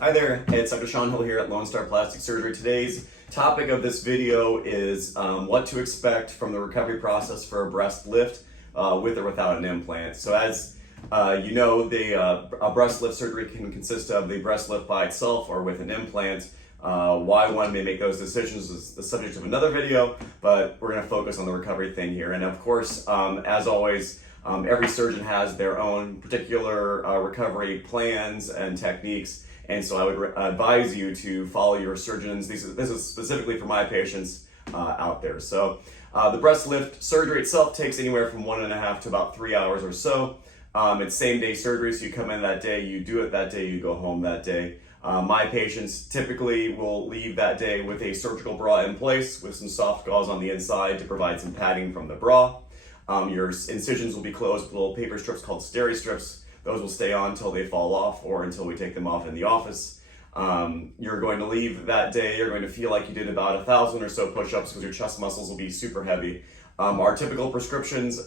Hi there, it's Dr. Sean Hill here at Lone Star Plastic Surgery. Today's topic of this video is what to expect from the recovery process for a breast lift with or without an implant. So as you know, a breast lift surgery can consist of the breast lift by itself or with an implant. Why one may make those decisions is the subject of another video, but we're going to focus on the recovery thing here. And of course, as always, every surgeon has their own particular recovery plans and techniques. And so I would advise you to follow your surgeons. This is specifically for my patients out there. So the breast lift surgery itself takes anywhere from 1.5 to about 3 hours or so. It's same day surgery, so you come in that day, you do it that day, you go home that day. My patients typically will leave that day with a surgical bra in place with some soft gauze on the inside to provide some padding from the bra. Your incisions will be closed with little paper strips called steri strips. Those will stay on until they fall off or until we take them off in the office. You're going to leave that day, you're going to feel like you did about 1,000 or so push-ups because your chest muscles will be super heavy. Our typical prescriptions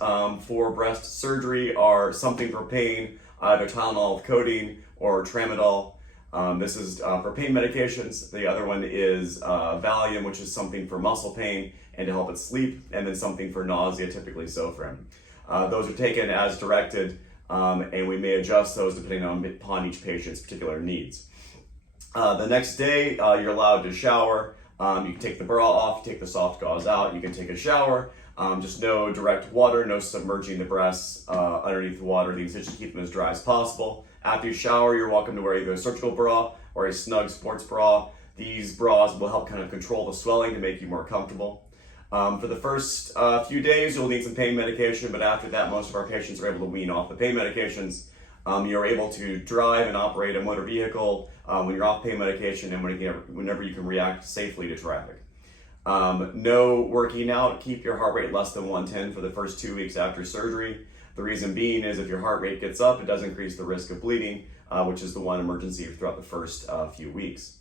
for breast surgery are something for pain, either Tylenol with codeine or Tramadol. This is for pain medications. The other one is Valium, which is something for muscle pain and to help it sleep, and then something for nausea, typically Zofran. Those are taken as directed, and we may adjust those depending upon each patient's particular needs. The next day, you're allowed to shower. You can take the bra off, take the soft gauze out, you can take a shower. Just no direct water, no submerging the breasts underneath the water. The incision, keep them as dry as possible. After you shower, you're welcome to wear either a surgical bra or a snug sports bra. These bras will help kind of control the swelling to make you more comfortable. For the first few days, you'll need some pain medication, but after that, most of our patients are able to wean off the pain medications. You're able to drive and operate a motor vehicle when you're off pain medication and whenever you can react safely to traffic. No working out. Keep your heart rate less than 110 for the first 2 weeks after surgery. The reason being is if your heart rate gets up, it does increase the risk of bleeding, which is the one emergency throughout the first few weeks.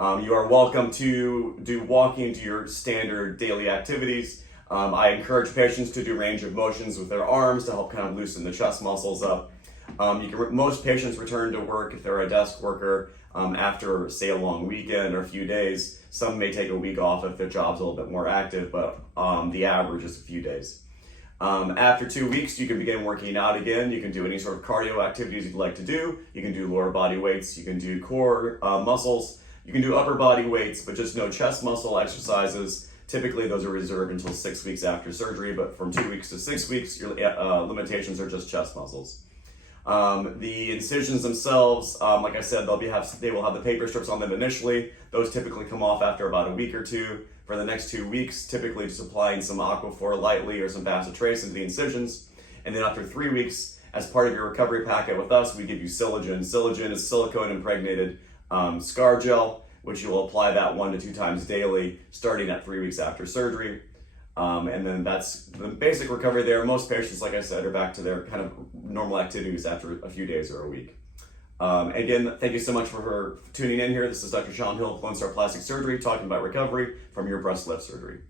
You are welcome to do walking, do your standard daily activities. I encourage patients to do range of motions with their arms to help kind of loosen the chest muscles up. Most patients return to work if they're a desk worker after, say, a long weekend or a few days. Some may take a week off if their job's a little bit more active, but the average is a few days. After 2 weeks, you can begin working out again. You can do any sort of cardio activities you'd like to do. You can do lower body weights. You can do core muscles. You can do upper body weights, but just no chest muscle exercises. Typically, those are reserved until 6 weeks after surgery, but from 2 weeks to 6 weeks, your limitations are just chest muscles. The incisions themselves, like I said, they will have the paper strips on them initially. Those typically come off after about a week or two. For the next 2 weeks, typically just applying some Aquaphor lightly or some Bacitracin into the incisions. And then after 3 weeks, as part of your recovery packet with us, we give you Silogen. Silogen is silicone impregnated scar gel, which you will apply that 1 to 2 times daily, starting at 3 weeks after surgery. And then that's the basic recovery there. Most patients, like I said, are back to their kind of normal activities after a few days or a week. Again, thank you so much for tuning in here. This is Dr. Sean Hill of Lone Star Plastic Surgery talking about recovery from your breast lift surgery.